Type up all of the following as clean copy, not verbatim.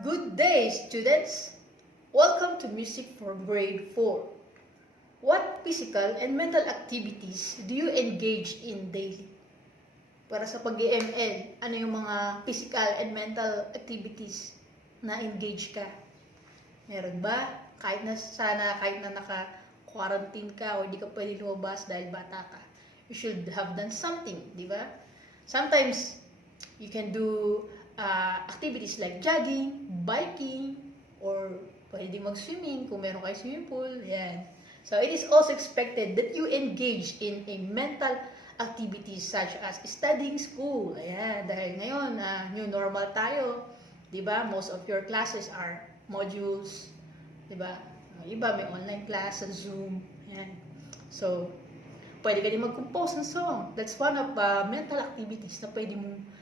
Good day, students! Welcome to Music for Grade 4. What physical and mental activities do you engage in daily? Para sa pag-ML, ano yung mga physical and mental activities na engage ka? Meron ba? Kahit na naka-quarantine ka o di ka pwede lumabas dahil bata ka, you should have done something, di ba? Sometimes, you can do activities like jogging, biking, or pwede mag-swimming kung meron kayo swimming pool. Yan. So, it is also expected that you engage in a mental activities such as studying school. Ayan, dahil ngayon, new normal tayo. Diba? Most of your classes are modules. Diba? Iba may online class sa Zoom. Ayan. So, pwede ka din mag-compose ng song. That's one of mental activities na pwede mong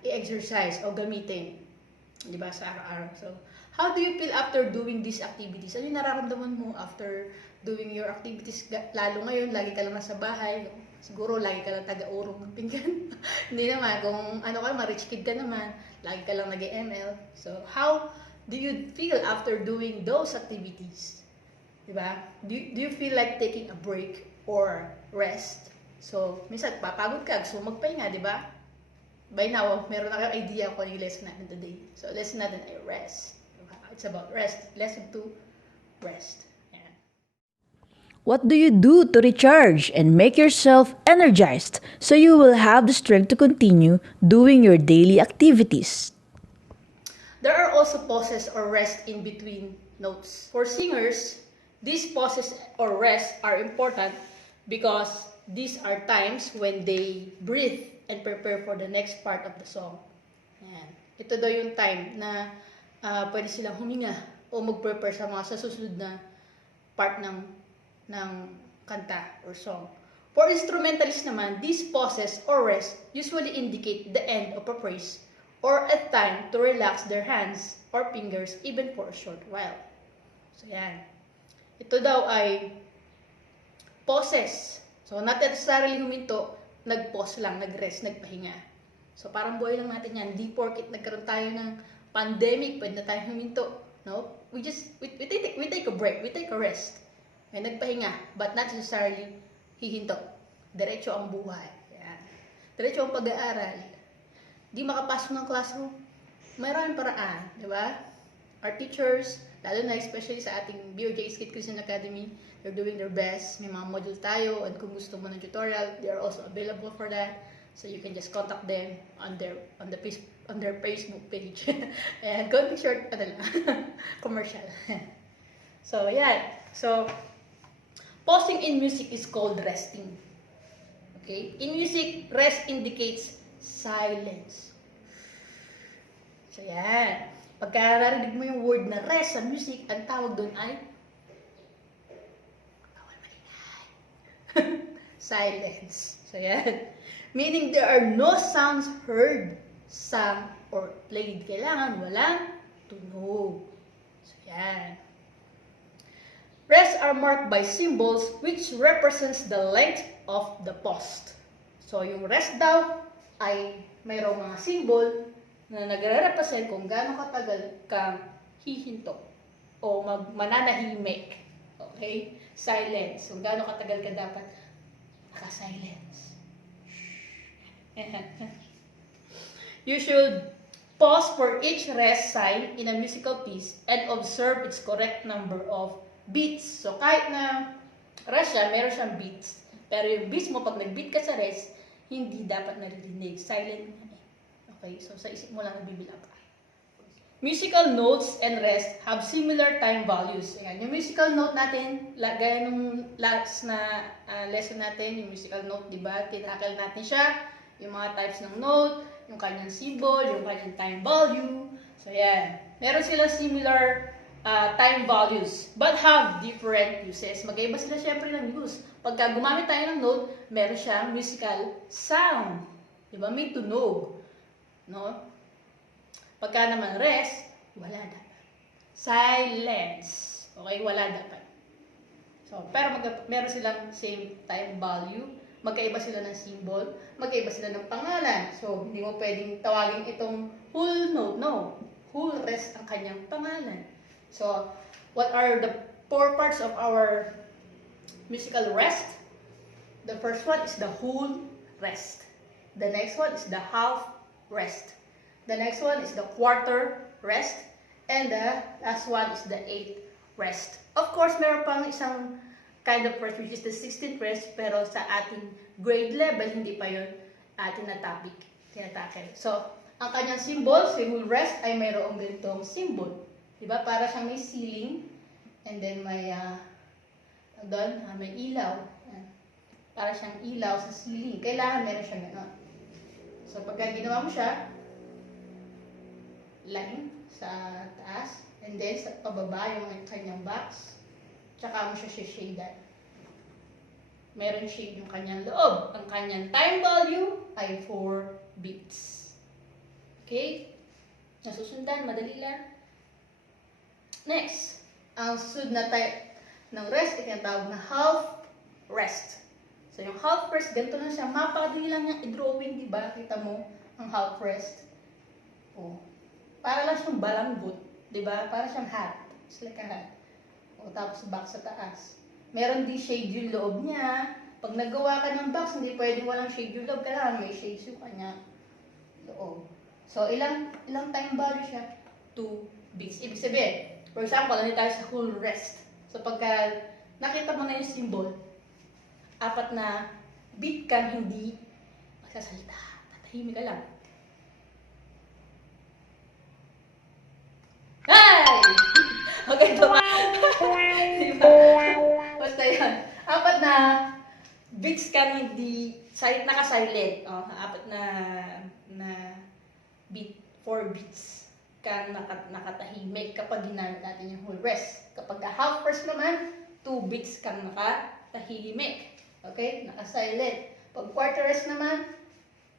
i-exercise o gamitin, di ba, sa araw-araw. So, how do you feel after doing these activities? Ano yung nararamdaman mo after doing your activities? Lalo ngayon, lagi ka lang nasa bahay. Siguro, lagi ka lang taga-urong ng pinggan. Hindi naman. Kung ano ka, ma-rich kid ka naman, lagi ka lang nag-ML. So, how do you feel after doing those activities? Di ba? Do you feel like taking a break or rest? So, minsan, papagod ka, gusto magpahinga, di ba? By now, meron na kayong idea kung yung lesson natin today. So, lesson natin ay rest. It's about rest. Lesson 2, rest. Yeah. What do you do to recharge and make yourself energized so you will have the strength to continue doing your daily activities? There are also pauses or rest in between notes. For singers, these pauses or rest are important because these are times when they breathe and prepare for the next part of the song. Ayan. Ito daw yung time na pwede silang huminga o mag-prepare sa susunod na part ng kanta or song. For instrumentalists naman, these pauses or rest usually indicate the end of a phrase or a time to relax their hands or fingers even for a short while. So yan. Ito daw ay pauses. So not necessarily huminto, nag-pause lang, nag-rest, nagpahinga. So, parang buhay lang natin yan. Di porket nagkaroon tayo ng pandemic, pwede na tayo huminto. No? We take a break, we take a rest. May nagpahinga, but not necessarily hihinto. Diretso ang buhay. Yan. Diretso ang pag-aaral. Di makapasok ng classroom, mayroong paraan. Di ba? Our teachers, lalo na especially sa ating BOJ Skit Christian Academy, they're doing their best. May mga module tayo, and kung gusto mo ng tutorial, they are also available for that. So you can just contact them on their Facebook page. And go to short commercial. So yeah. So pausing in music is called resting. Okay? In music, rest indicates silence. So yan. Pagka narinig mo yung word na rest sa music, ang tawag doon ay silence. So yan. Meaning there are no sounds heard, sung, or played. Kailangan walang tunog. So yan. Rests are marked by symbols which represents the length of the pause. So yung rest daw ay mayroong mga symbol na nagre-represent kung gaano katagal kang hihinto o mananahimik. Okay? Silence. Kung gaano katagal ka dapat naka-silence. You should pause for each rest sign in a musical piece and observe its correct number of beats. So kahit na rest siya, meron siyang beats. Pero yung beats mo, pag nag-beat ka sa rest, hindi dapat naririnig. Silent. Okay, so sa isip mo lang nabibilang ka. Musical notes and rest have similar time values. Ayan, yung musical note natin, gaya nung last na lesson natin, yung musical note, di ba? Tinakal natin siya, yung mga types ng note, yung kanyang symbol, yung kanyang time value. So, ayan. Meron silang similar time values, but have different uses. Magkaiba sila syempre ng use. Pagka gumamit tayo ng note, meron siyang musical sound. Di ba? May tunog. No? Pagka naman rest, wala dapat. Silence. Okay? Wala dapat. So, pero meron silang same time value. Magkaiba sila ng symbol. Magkaiba sila ng pangalan. So, hindi mo pwedeng tawagin itong full note. No. whole rest ang kanyang pangalan. So, what are the 4 parts of our musical rest? The first one is the whole rest. The next one is the half rest. The next one is the quarter rest. And the last one is the 8th rest. Of course, meron pang isang kind of rest which is the 16th rest, pero sa ating grade level, hindi pa yun tinatackle. So, ang kanyang symbol, sa whole rest, ay mayroong ganitong symbol. Diba? Para siyang may ceiling, and then may, may ilaw. Para siyang ilaw sa ceiling. Kailangan meron siyang gano'n. So, pagka ginawa mo siya, line sa taas, and then sa pababa yung kanyang box, tsaka mo siya shadean. Meron shade yung kanyang loob. Ang kanyang time value ay 4 beats. Okay? Nasusundan, madali lang. Next, ang susunod na type ng rest ay tinatawag na half rest. So, yung half rest, ganito lang siya. Mapakadali lang niyang i-drawing, di ba? Kita mo ang half rest. Oh. Para lang siyang balangbot, di ba? Para siyang hat. It's like a hat. O, tapos box sa taas. Meron din shade yung loob niya. Pag nagawa ka ng box, hindi pwedeng walang shade yung loob. Kailangan may shades yung kanya loob. So, ilang time value siya? 2 beats. Ibig sabihin, for example, nandito tayo sa whole rest. So, pagka nakita mo na yung symbol, 4 na beat kang hindi magsasalita. Tatahimik ka lang. Hi! Maganda ba? Diba? Basta yun. 4 na beats kang hindi naka-silent. 4 na beat, 4 beats kang nakatahimik kapag ginamit natin yung whole rest. Kapag half rest naman, 2 beats kang nakatahimik. Okay? Naka-silent. Pag quarter rest naman,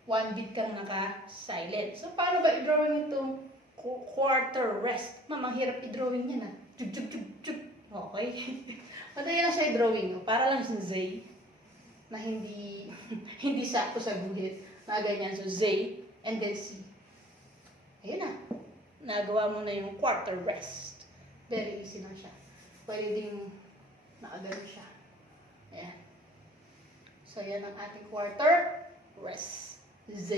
1 beat kang naka-silent. So, paano ba i-drawing itong quarter rest? Ang hirap i-drawing yan na. Okay? Madali lang siya i-drawing. Para lang sa Z na hindi hindi sakto sa guhit. Na ganyan. So, Z and then C. Ayun na. Nagawa mo na yung quarter rest. Very easy lang siya. Pwede ding nakagano siya. Ayan. So, yan ang ating quarter rest. Z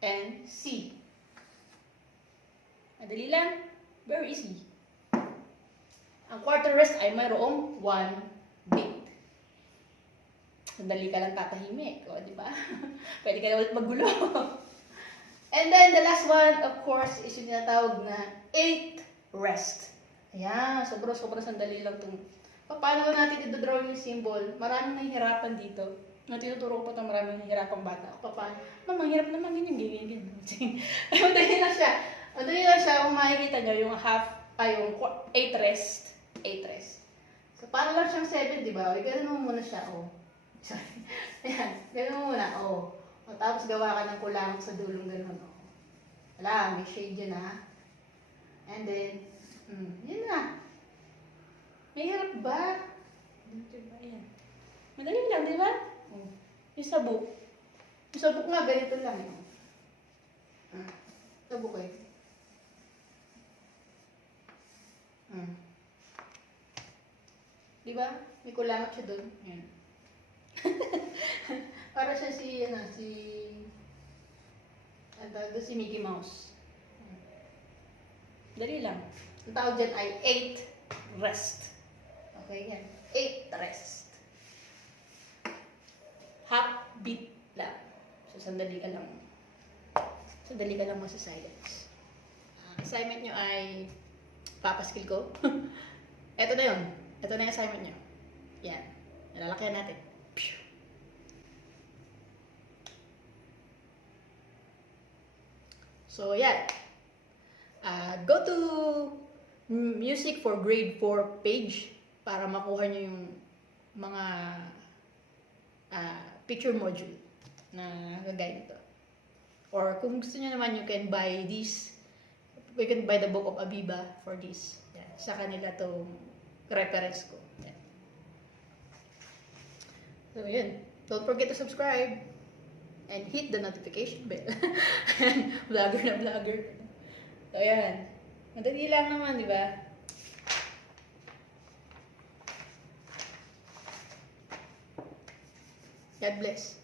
and C. Madali lang. Very easy. Ang quarter rest ay mayroong 1 beat. Sandali ka lang tatahimik. O, di ba? Pwede ka na ulit magulo. And then, the last one, of course, is yung tinatawag na 8th rest. Ayan. Sobrang sandali lang itong. Paano ba natin i-draw yung symbol? Maraming nahihirapan dito. Tinuturo ko pa ito, maraming nahihirapang bata. Paano? Mama, hirap naman ganyan. Madali lang siya. Kung makikita nyo, yung yung 8th rest. 8th rest. So, para lang siyang 7, di ba? Ganun mo muna siya, Sorry. Ayan, ganun mo muna, O, tapos gawa ka ng kulangot sa dulong ganun, Wala, may shade yun, And then, yun na. Mahirap ba? Ayan. Madali lang, di ba? Yung sabuk. Yung sabuk nga, ganito lang. Sabuk Di ba? May kulangot siya doon. Ayan. Para siya si Mickey Mouse. Dali lang. Ang tawag dyan ay 8th rest. Okay, yan. 8th rest. Half beat lang. So, sandali ka lang magsa-silence. Assignment nyo ay papaskill ko. Ito na yun. Ito na yung assignment nyo. Yan. Nalalakyan natin. So, yan. Go to Music for Grade 4 page para makuha nyo yung mga picture module na gagaya nito. Or kung gusto nyo naman, you can buy this. You can buy the book of Abiba for this. Yan. Sa kanila to reference ko. Yan. So, yun. Don't forget to subscribe. and hit the notification bell. Vlogger na vlogger. So, ayan. Madali lang naman, di ba? God bless.